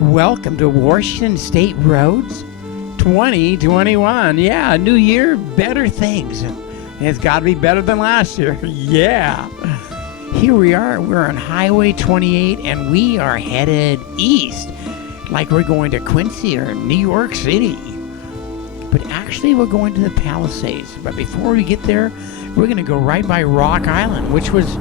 Welcome to Washington State Roads 2021. Yeah, new year, better things. It's got to be better than last year. Yeah. Here we are. We're on Highway 28, and we are headed east, like we're going to Quincy or New York City. But actually, we're going to the Palisades. But before we get there, we're going to go right by Rock Island, which was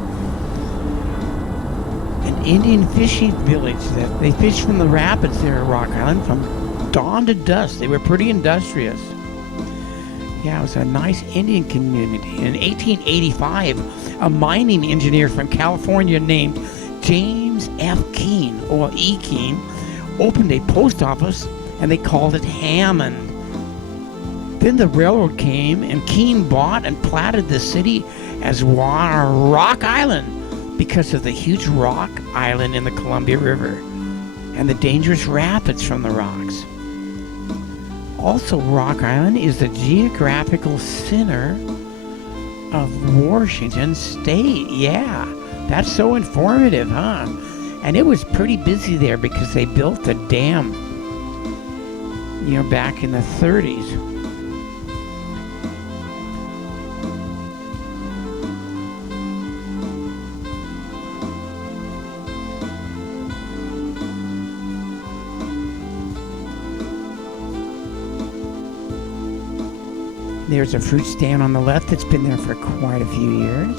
an Indian fishing village that they fished from the rapids there at Rock Island from dawn to dusk. They were pretty industrious. Yeah, it was a nice Indian community. In 1885, a mining engineer from California named James F. Keene, or E. Keene, opened a post office, and they called it Hammond. Then the railroad came, and Keene bought and platted the city as Rock Island because of the huge rock island in the Columbia River and the dangerous rapids from the rocks. Also, Rock Island is the geographical center of Washington State. Yeah, that's so informative, huh? And it was pretty busy there because they built a dam, back in the 30s. There's a fruit stand on the left that's been there for quite a few years.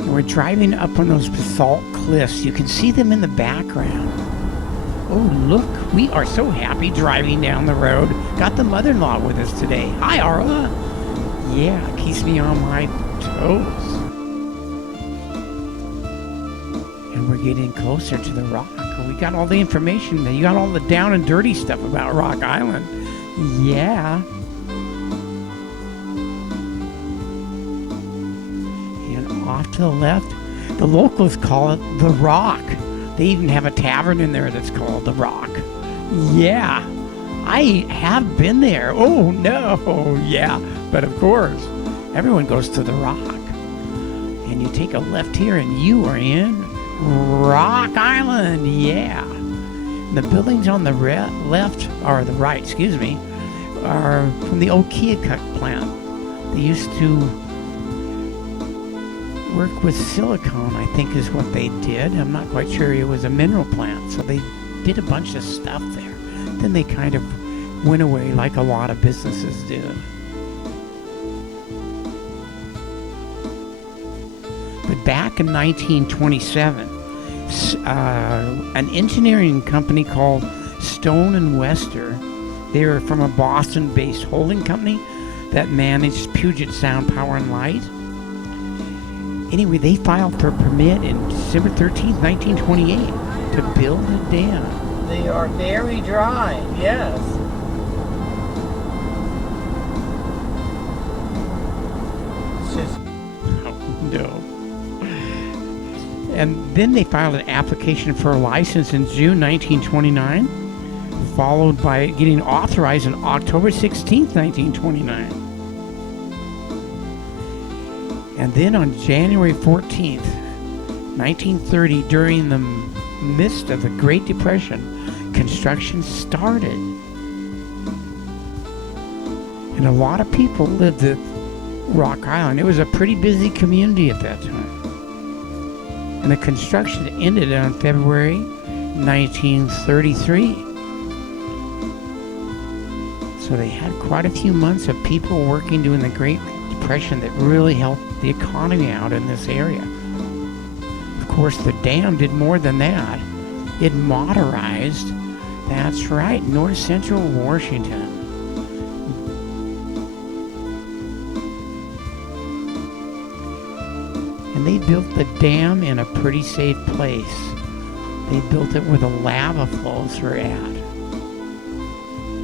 And we're driving up on those basalt cliffs. You can see them in the background. Oh, look, we are so happy driving down the road. Got the mother-in-law with us today. Hi, Arla. Yeah, keeps me on my toes. We're getting closer to the rock. We got all the information. You got all the down and dirty stuff about Rock Island. Yeah. And off to the left, the locals call it The Rock. They even have a tavern in there that's called The Rock. Yeah. I have been there. Oh, no. Yeah. But of course, everyone goes to The Rock. And you take a left here and you are in Rock Island, yeah. The buildings on the left, or the right, are from the old Keokuk plant. They used to work with silicone, I think is what they did. I'm not quite sure. It was a mineral plant, so they did a bunch of stuff there. Then they kind of went away like a lot of businesses did. But back in 1927, an engineering company called Stone and Wester, they were from a Boston-based holding company that managed Puget Sound Power and Light. Anyway, they filed for a permit in December 13th, 1928 to build a dam. They are very dry, yes. It's just, oh, no. And then they filed an application for a license in June 1929, followed by getting authorized on October 16th, 1929. And then on January 14th, 1930, during the midst of the Great Depression, construction started. And a lot of people lived at Rock Island. It was a pretty busy community at that time. And the construction ended on February 1933. So they had quite a few months of people working during the Great Depression that really helped the economy out in this area. Of course, the dam did more than that. It modernized, that's right, north central Washington. And they built the dam in a pretty safe place. They built it where the lava flows are at.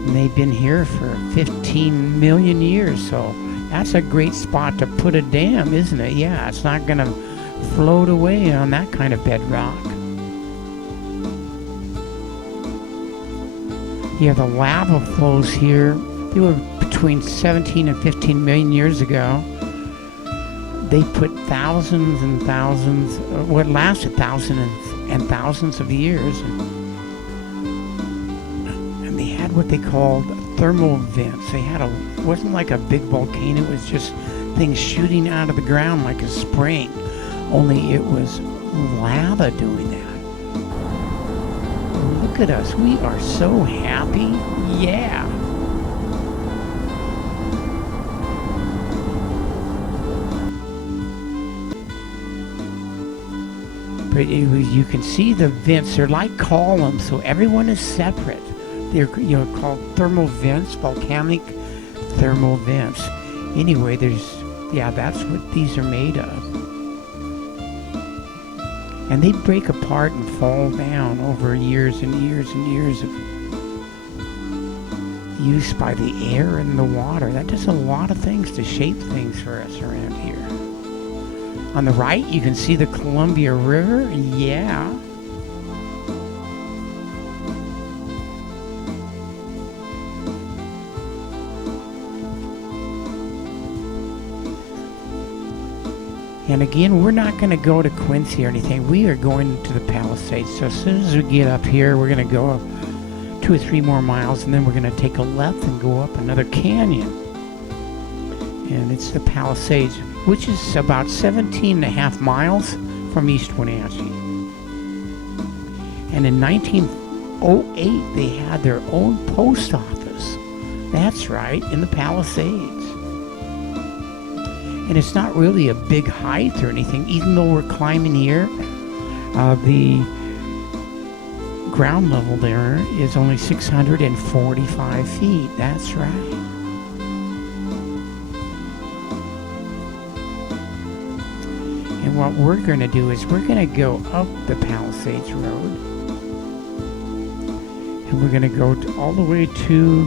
And they've been here for 15 million years, so that's a great spot to put a dam, isn't it? Yeah, it's not going to float away on that kind of bedrock. Yeah, the lava flows here They were between 17 and 15 million years ago. They put thousands and thousands, what lasted thousands and thousands of years, and they had what they called thermal vents. They had it wasn't like a big volcano, it was just things shooting out of the ground like a spring, only it was lava doing that. Look at us, we are so happy, yeah. But you can see the vents, they're like columns, so everyone is separate. They're called thermal vents, volcanic thermal vents. Anyway, that's what these are made of. And they break apart and fall down over years and years and years of use by the air and the water. That does a lot of things to shape things for us around here. On the right, you can see the Columbia River. Yeah. And again, we're not going to go to Quincy or anything. We are going to the Palisades. So as soon as we get up here, we're going to go 2 or 3 more miles, and then we're going to take a left and go up another canyon. And it's the Palisades, which is about 17.5 miles from East Wenatchee. And in 1908, they had their own post office. That's right, in the Palisades. And it's not really a big height or anything, even though we're climbing here. The ground level there is only 645 feet. That's right. And what we're going to do is we're going to go up the Palisades Road. And we're going to go all the way to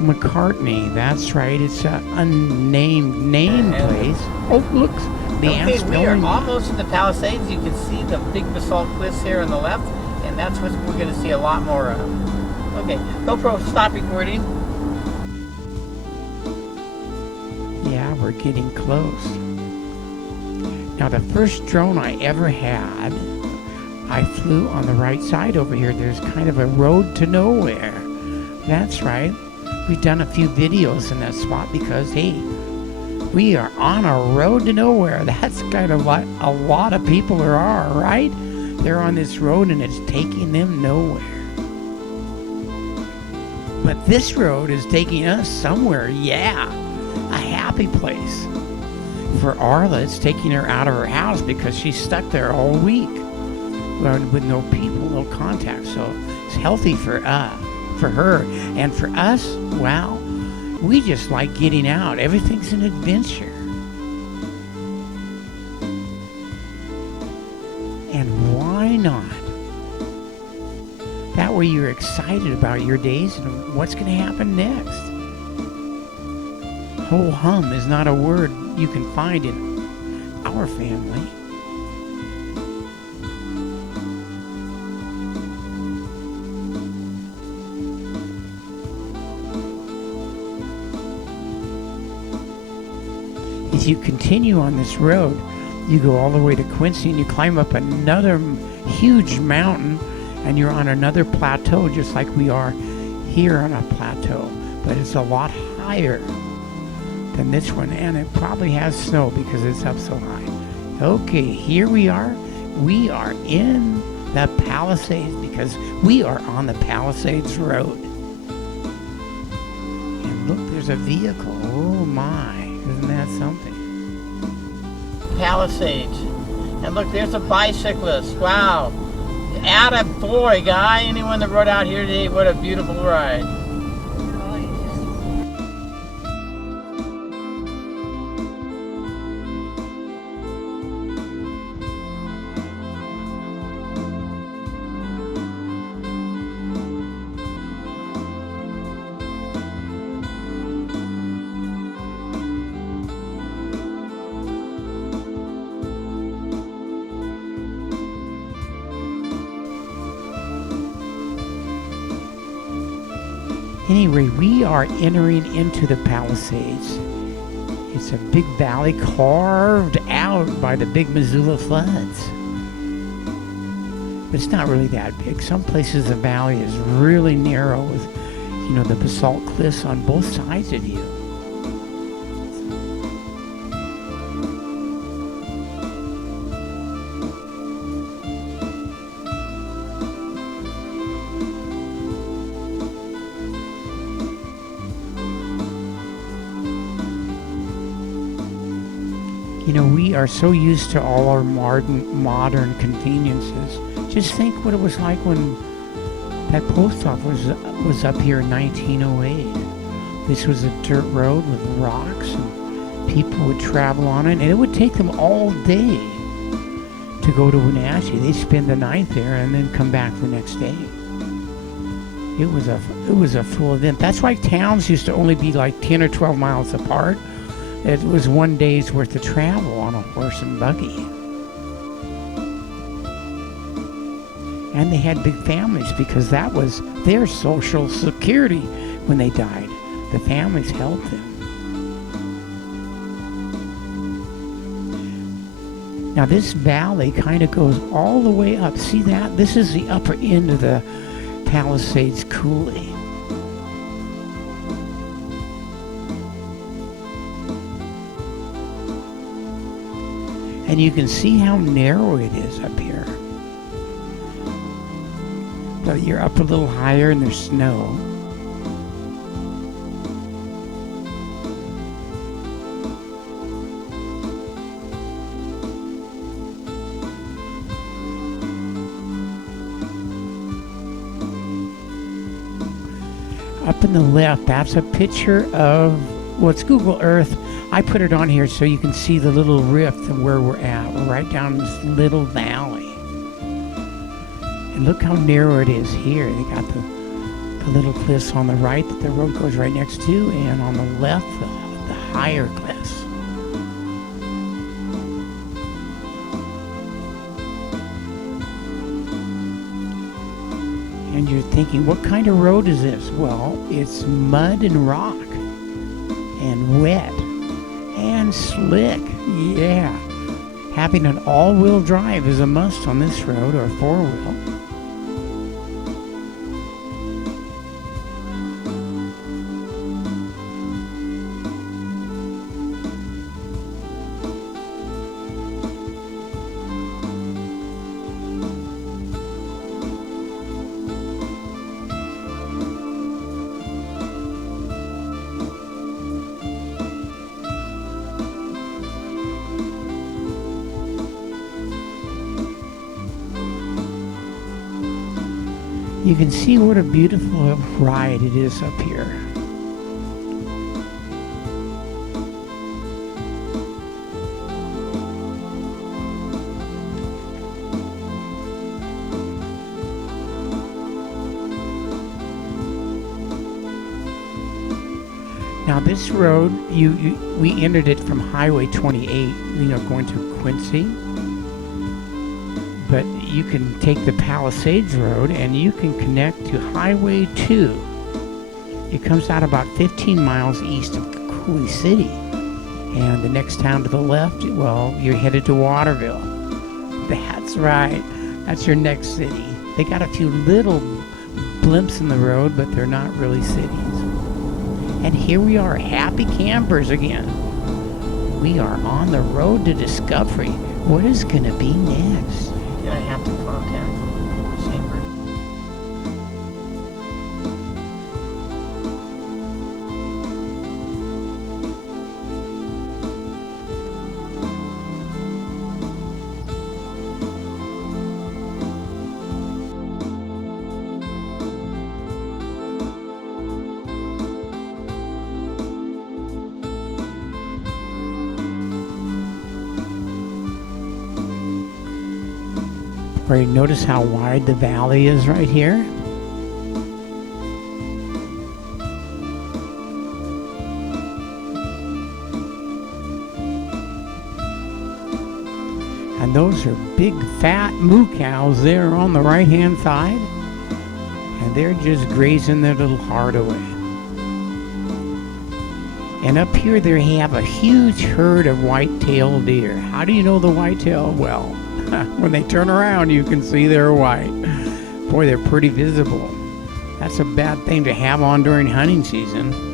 McCartney. That's right. It's an unnamed name place. Oh, look. Okay, we are almost at the Palisades. You can see the big basalt cliffs here on the left. And that's what we're going to see a lot more of. Okay, GoPro, stop recording. Yeah, we're getting close. Now, the first drone I ever had, I flew on the right side over here. There's kind of a road to nowhere. That's right. We've done a few videos in that spot because, hey, we are on a road to nowhere. That's kind of what a lot of people are, right? They're on this road and it's taking them nowhere. But this road is taking us somewhere, yeah, a happy place. For Arla, it's taking her out of her house because she's stuck there all week with no people, no contact. So it's healthy for her. And for us, well, we just like getting out. Everything's an adventure. And why not? That way you're excited about your days and what's going to happen next. Ho-hum is not a word you can find in our family. If you continue on this road, you go all the way to Quincy and you climb up another huge mountain and you're on another plateau just like we are here on a plateau. But it's a lot higher than this one, and it probably has snow because it's up so high. Okay, here we are. We are in the Palisades because we are on the Palisades Road. And look, there's a vehicle. Oh my, isn't that something? Palisades. And look, there's a bicyclist. Wow. Attaboy, guy. Anyone that rode out here today, what a beautiful ride. Anyway, we are entering into the Palisades. It's a big valley carved out by the big Missoula floods. But it's not really that big. Some places the valley is really narrow with, the basalt cliffs on both sides of you. We are so used to all our modern conveniences. Just think what it was like when that post office was up here in 1908. This was a dirt road with rocks, and people would travel on it, and it would take them all day to go to Wenatchee. They'd spend the night there and then come back the next day. It was a full event. That's why towns used to only be like 10 or 12 miles apart. It was one day's worth of travel on a horse and buggy. And they had big families because that was their social security when they died. The families helped them. Now this valley kind of goes all the way up. See that? This is the upper end of the Palisades coulee. And you can see how narrow it is up here. So you're up a little higher and there's snow. Up in the left, that's a picture of, well, it's Google Earth. I put it on here so you can see the little rift of where we're at. We're right down this little valley. And look how narrow it is here. They got the little cliffs on the right that the road goes right next to, and on the left, the higher cliffs. And you're thinking, what kind of road is this? Well, it's mud and rock and wet and slick. Yeah. Having an all-wheel drive is a must on this road, or four-wheel. You can see what a beautiful ride it is up here. Now this road, we entered it from Highway 28, going to Quincy. But you can take the Palisades Road and you can connect to Highway 2. It comes out about 15 miles east of Coulee City. And the next town to the left, well, you're headed to Waterville. That's right. That's your next city. They got a few little blimps in the road, but they're not really cities. And here we are, happy campers again. We are on the road to discovery. What is going to be next? I have to contact Chamber. Right, notice how wide the valley is right here. And those are big fat moo cows there on the right hand side. And they're just grazing their little heart away. And up here they have a huge herd of white-tailed deer. How do you know the white-tail? Well, when they turn around, you can see they're white. Boy, they're pretty visible. That's a bad thing to have on during hunting season.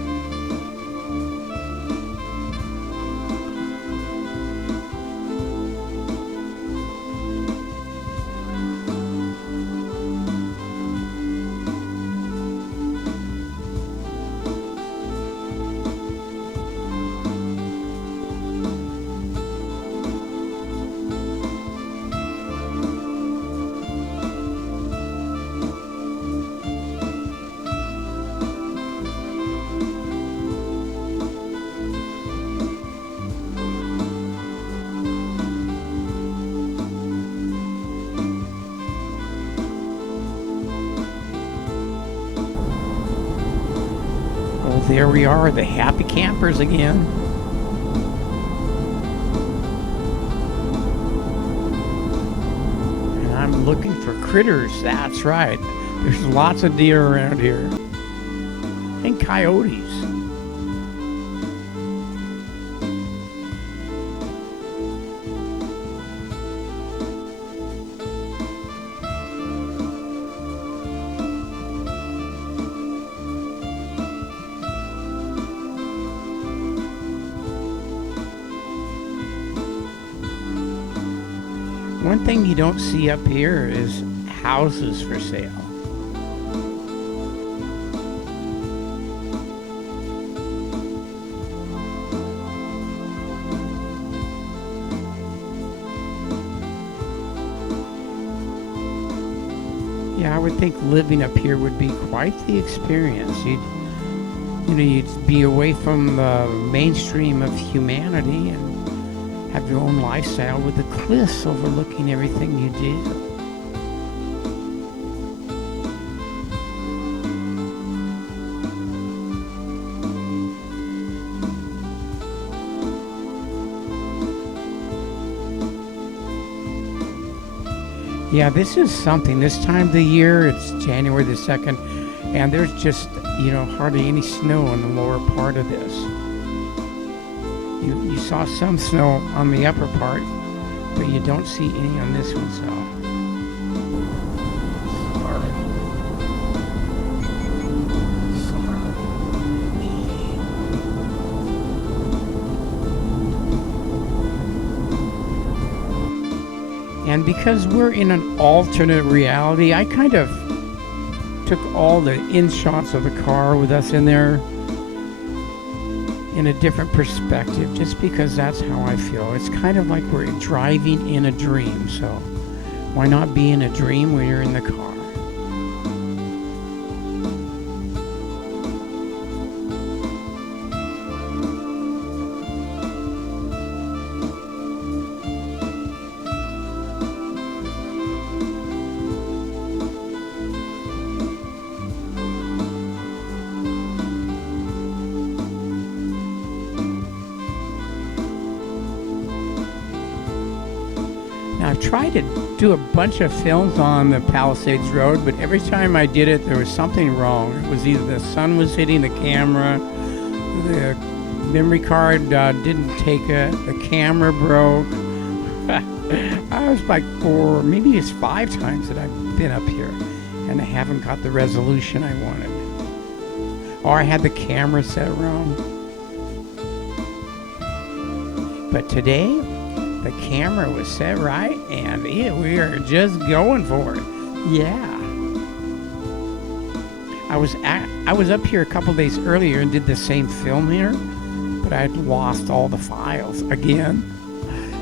Well, there we are, the happy campers again. And I'm looking for critters, that's right. There's lots of deer around here. And coyotes. One thing you don't see up here is houses for sale. Yeah, I would think living up here would be quite the experience. You'd be away from the mainstream of humanity and have your own lifestyle with the cliffs overlooking everything you do. Yeah, this is something. This time of the year, it's January the 2nd, and there's just, hardly any snow in the lower part of this. You saw some snow on the upper part, but you don't see any on this one, so. And because we're in an alternate reality, I kind of took all the in shots of the car with us in there in a different perspective, just because that's how I feel. It's kind of like we're driving in a dream, so why not be in a dream when you're in the car? I've tried to do a bunch of films on the Palisades Road, but every time I did it, there was something wrong. It was either the sun was hitting the camera, the memory card didn't take it, the camera broke. I was like 4, maybe it's 5 times that I've been up here, and I haven't got the resolution I wanted. Or I had the camera set wrong. But today, the camera was set right, and we are just going for it. Yeah. I was up here a couple days earlier and did the same film here, but I'd lost all the files again.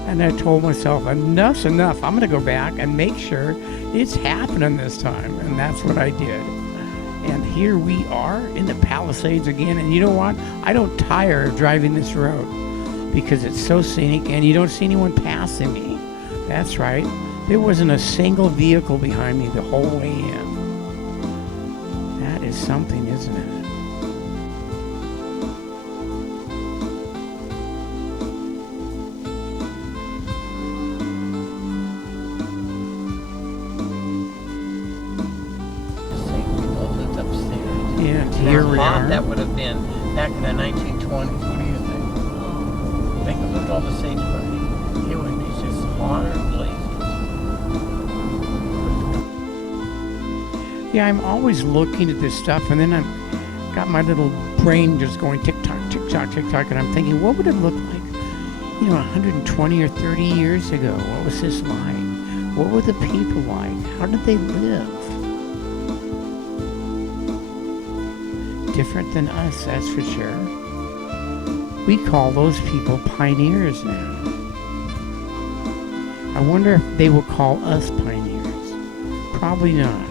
And I told myself, enough's enough. I'm going to go back and make sure it's happening this time. And that's what I did. And here we are in the Palisades again. And you know what? I don't tire of driving this road, because it's so scenic and you don't see anyone passing me. That's right. There wasn't a single vehicle behind me the whole way in. That is something, isn't it? Yeah, and here we are. That would have been back in the 1920s. Palisades party. It would be just slaughter blazes. Yeah, I'm always looking at this stuff, and then I've got my little brain just going tick-tock, tick-tock, tick-tock, and I'm thinking, what would it look like, 120 or 30 years ago? What was this like? What were the people like? How did they live? Different than us, that's for sure. We call those people pioneers now. I wonder if they will call us pioneers. Probably not.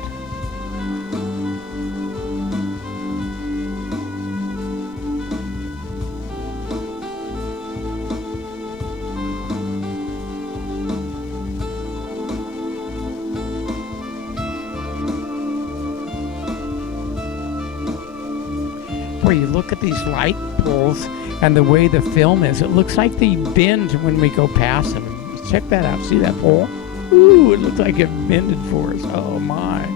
Where you look at these light poles and the way the film is, it looks like they bend when we go past them. Check that out. See that pole? Ooh, it looks like it bended for us. Oh my.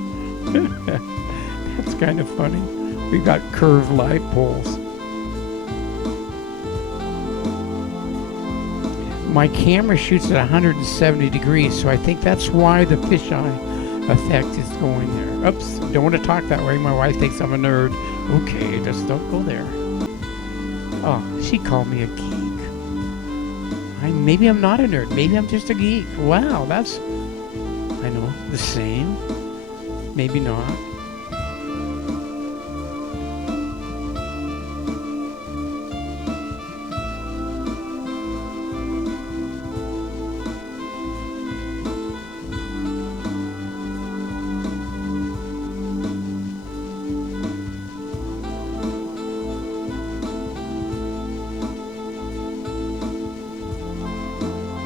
That's kind of funny. We got curved light poles. My camera shoots at 170 degrees, so I think that's why the fisheye effect is going there. Oops, don't want to talk that way. My wife thinks I'm a nerd. Okay, just don't go there. Oh, she called me a geek. Maybe I'm not a nerd. Maybe I'm just a geek. Wow, that's, I know, the same. Maybe not.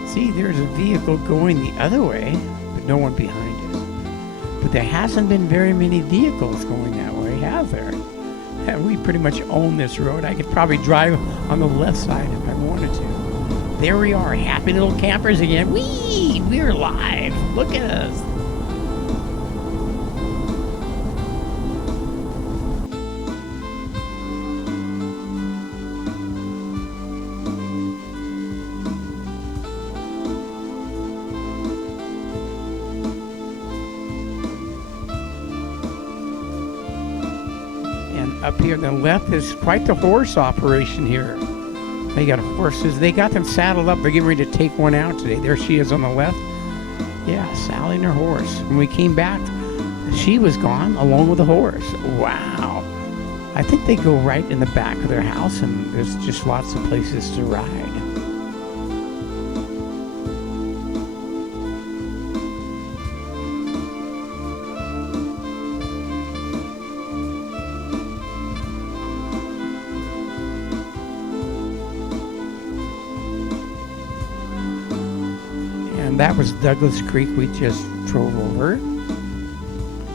See, there's a vehicle going the other way, but no one behind us. But there hasn't been very many vehicles going that way, have there? We pretty much own this road. I could probably drive on the left side if I wanted to. There we are, happy little campers again. Whee! We're live. Look at us. Up here on the left is quite the horse operation here. They got horses. They got them saddled up. They're getting ready to take one out today. There she is on the left. Yeah, Sally and her horse. When we came back, she was gone along with the horse. Wow. I think they go right in the back of their house, and there's just lots of places to ride. That was Douglas Creek we just drove over.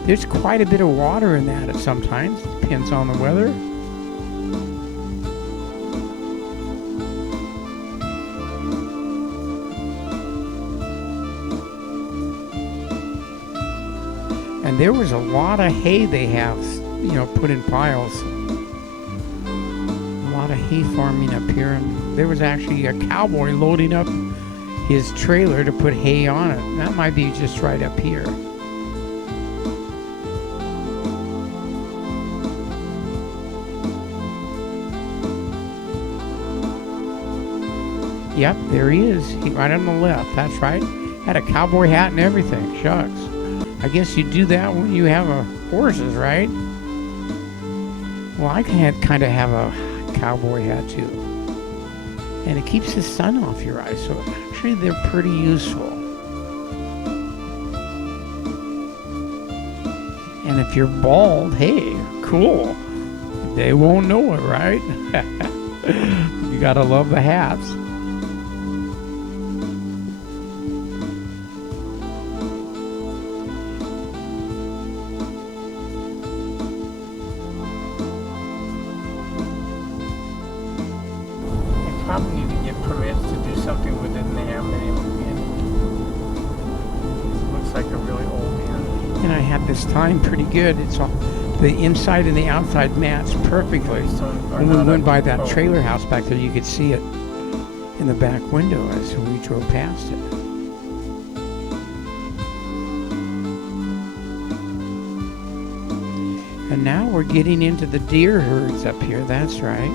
There's quite a bit of water in that at sometimes. Depends on the weather. And there was a lot of hay they have, put in piles. A lot of hay farming up here. And there was actually a cowboy loading up his trailer to put hay on it. That might be just right up here. Yep, there he is. Right on the left. That's right. Had a cowboy hat and everything. Shucks. I guess you do that when you have horses, right? Well, I can kind of have a cowboy hat too. And it keeps the sun off your eyes, so actually they're pretty useful. And if you're bald, hey, cool. They won't know it, right? You gotta love the hats. Probably need to get permits to do something with it, and they haven't been able to get it. It looks like a really old man. And I had this time pretty good. It's all the inside and the outside matched perfectly. When we went by that trailer house back there, you could see it. in the back window as we drove past it. And now we're getting into the deer herds up here, that's right.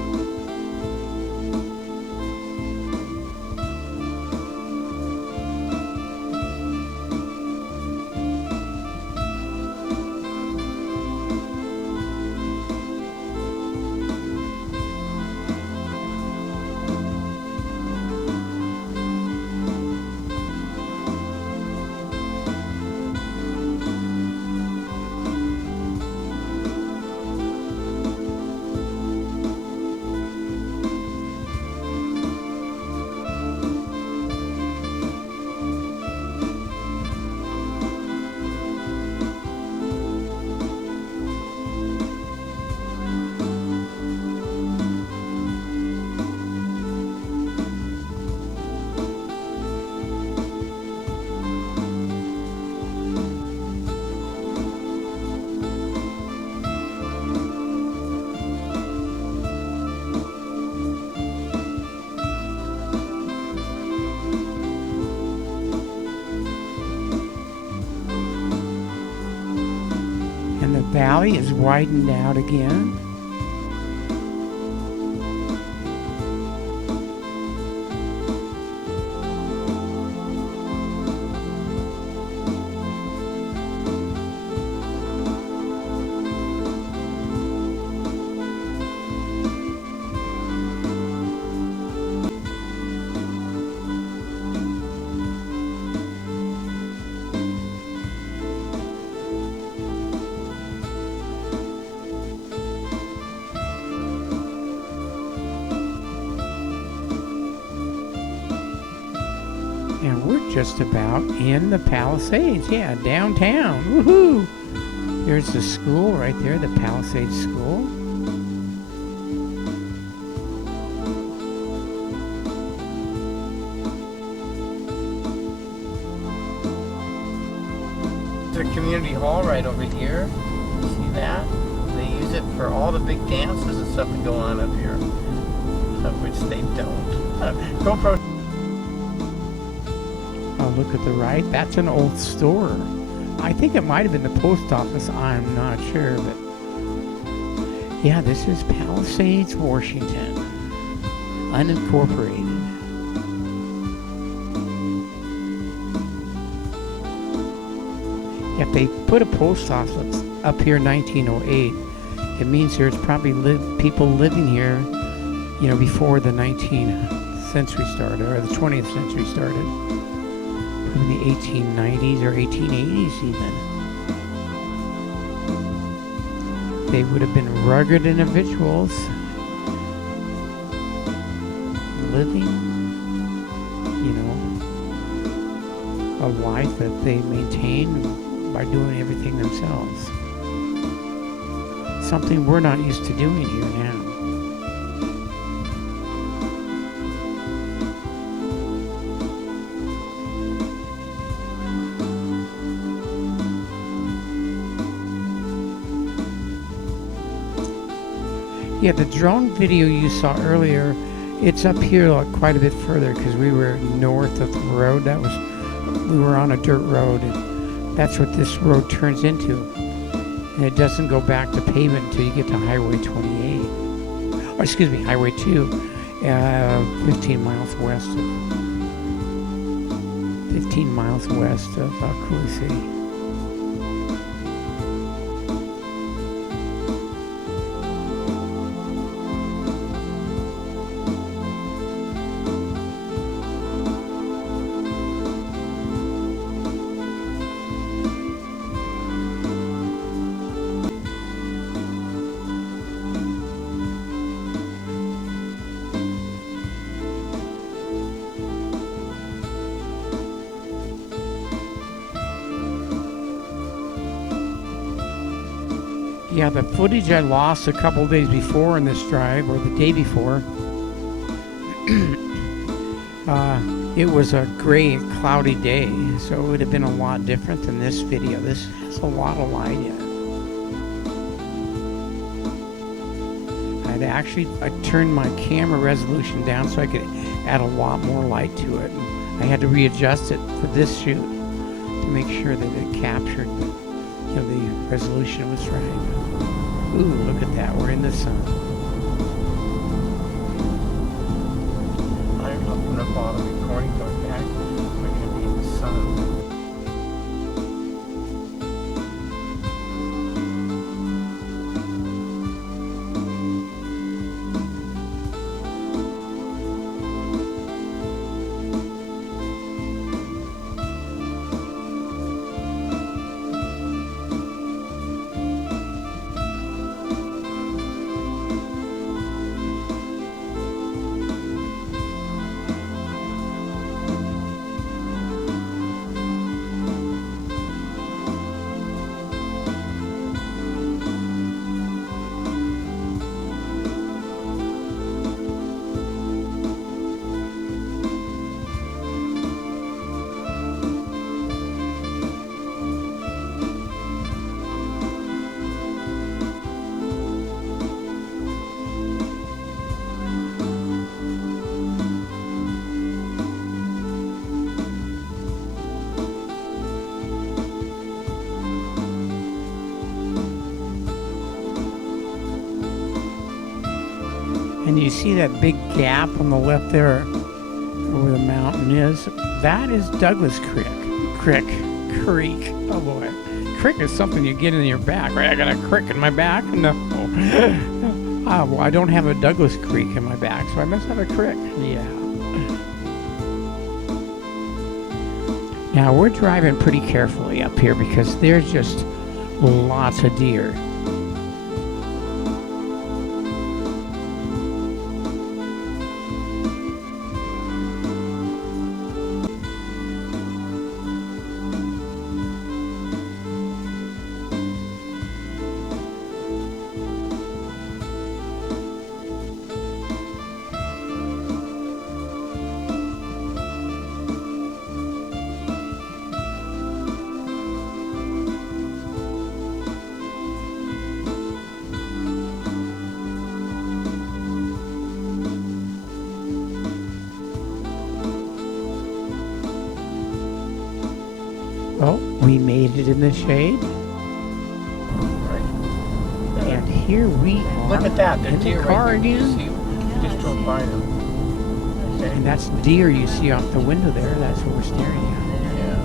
And the valley is widened out again. And we're just about in the Palisades. Yeah, downtown. Woohoo! There's the school right there, the Palisades School. There's a community hall right over here. See that? They use it for all the big dances and stuff that go on up here, which they don't. GoPro. Oh, look at the right. That's an old store. I think it might have been the post office. I'm not sure, but yeah, this is Palisades, Washington, unincorporated. If they put a post office up here in 1908, it means there's probably people living here, you know, before the 19th century started, or the 20th century started. In the 1890s or 1880s even. They would have been rugged individuals living, you know, a life that they maintain by doing everything themselves. Something we're not used to doing here now. Yeah, the drone video you saw earlier, it's up here quite a bit further because we were north of the road. We were on a dirt road, and that's what this road turns into. And it doesn't go back to pavement until you get to Highway 28. Or excuse me, Highway 2, 15 miles west of Coulee City. Yeah, the footage I lost a couple days before in this drive, or the day before, it was a gray and cloudy day, so it would have been a lot different than this video. This has a lot of light in it. I turned my camera resolution down so I could add a lot more light to it. And I had to readjust it for this shoot to make sure that it captured the resolution was right. Ooh, look at that. We're in the sun. I don't know if I'm going to bother recording going back. We're going to be in the sun. And you see that big gap on the left there where the mountain is? That is Douglas Creek. Oh boy. Crick is something you get in your back, right? I got a crick in my back? No. Well, I don't have a Douglas Creek in my back, so I must have a crick. Yeah. Now we're driving pretty carefully up here because there's just lots of deer. Oh, we made it in the shade. Right. And here we are. Look at that. In There's the deer car right there. again. See, just drove by them. Okay. And that's deer you see off the window there. That's what we're staring at. Yeah.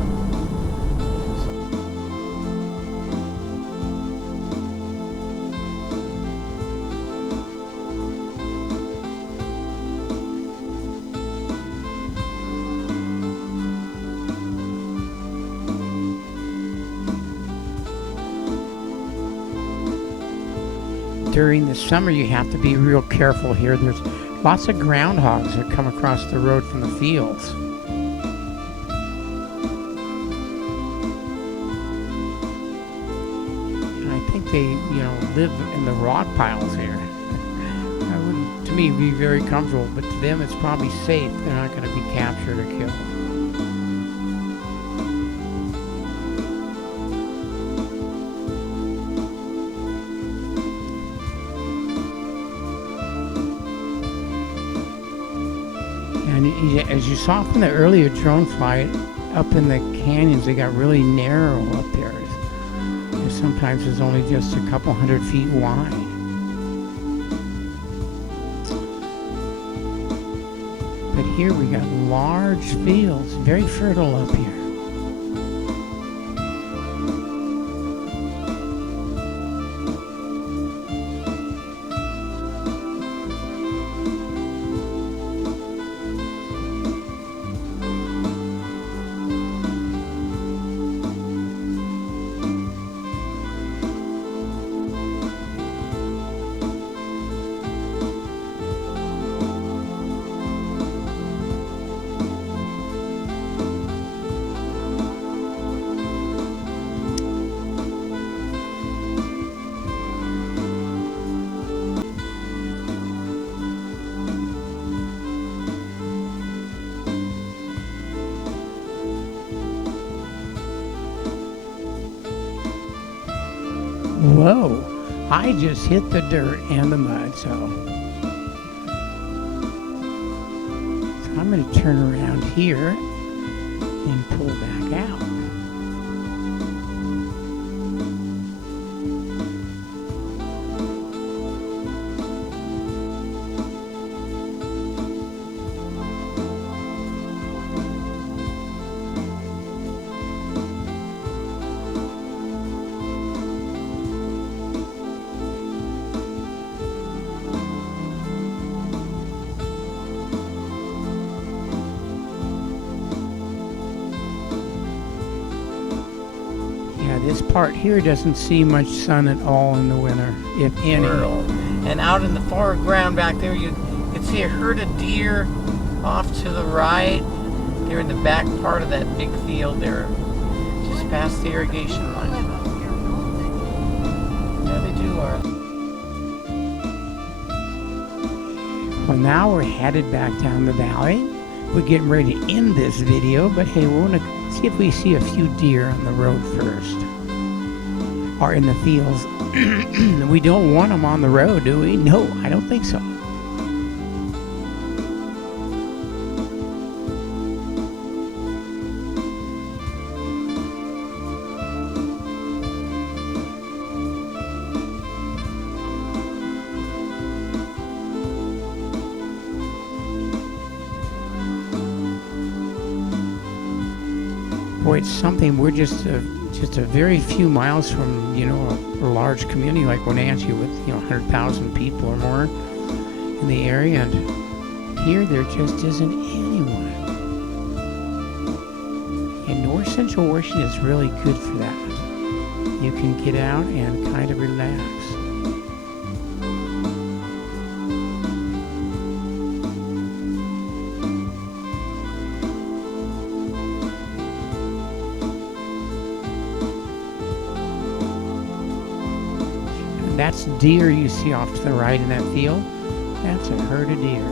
During the summer, you have to be real careful here. There's lots of groundhogs that come across the road from the fields. And I think they, live in the rock piles here. I wouldn't, to me, be very comfortable, but to them, it's probably safe. They're not going to be captured or killed. And as you saw from the earlier drone flight, up in the canyons, they got really narrow up there. And sometimes it's only just a couple 100 feet wide. But here we got large fields, very fertile up here. Whoa, I just hit the dirt and the mud, so I'm going to turn around here and pull back out. This part here doesn't see much sun at all in the winter, if any. And out in the foreground back there, you can see a herd of deer off to the right. They're in the back part of that big field there, just past the irrigation line. Yeah, they do are. Well, now we're headed back down the valley. We're getting ready to end this video, but hey, we want to see if we see a few deer on the road first. Or in the fields. We don't want them on the road, do we? No, I don't think so. Boy, it's something. We're just a very few miles from, you know, a large community like Wenatchee with, you know, 100,000 people or more in the area, and here there just isn't anyone. And North Central Washington is really good for that. You can get out and kind of relax. That's deer you see off to the right in that field. That's a herd of deer.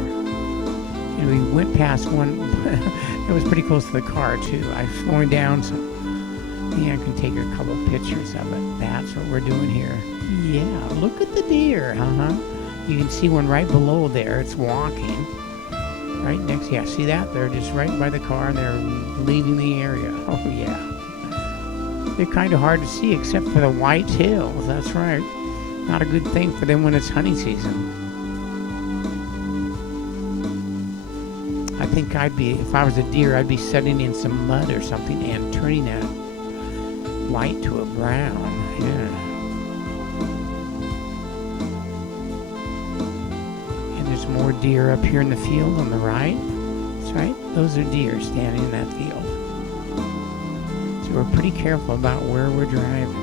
And we went past one that was pretty close to the car too. I was slowing down so I can take a couple pictures of it. That's what we're doing here. Yeah, look at the deer. You can see one right below there. It's walking. Right next, yeah, see that? They're just right by the car and they're leaving the area. Oh yeah. They're kind of hard to see except for the white tails. That's right. Not a good thing for them when it's hunting season. I think if I was a deer, I'd be setting in some mud or something and turning that white to a brown. Yeah. And there's more deer up here in the field on the right. That's right. Those are deer standing in that field. So we're pretty careful about where we're driving.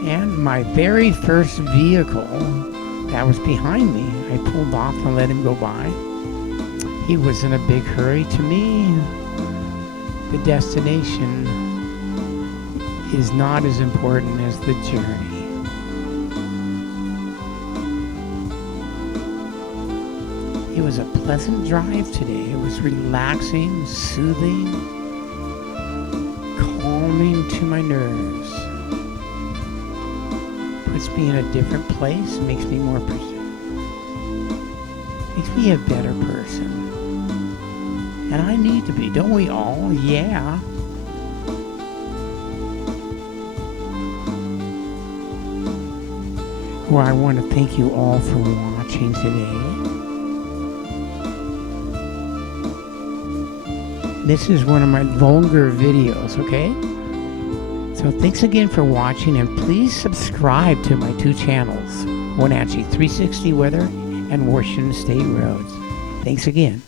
And my very first vehicle that was behind me, I pulled off and let him go by. He was in a big hurry. To me, the destination is not as important as the journey. It was a pleasant drive today. It was relaxing, soothing, calming to my nerves. Puts me in a different place, makes me more makes me a better person. And I need to be, don't we all? Yeah. Well, I want to thank you all for watching today. This is one of my longer videos, okay? So thanks again for watching, and please subscribe to my two channels, Wenatchee 360 Weather and Washington State Roads. Thanks again.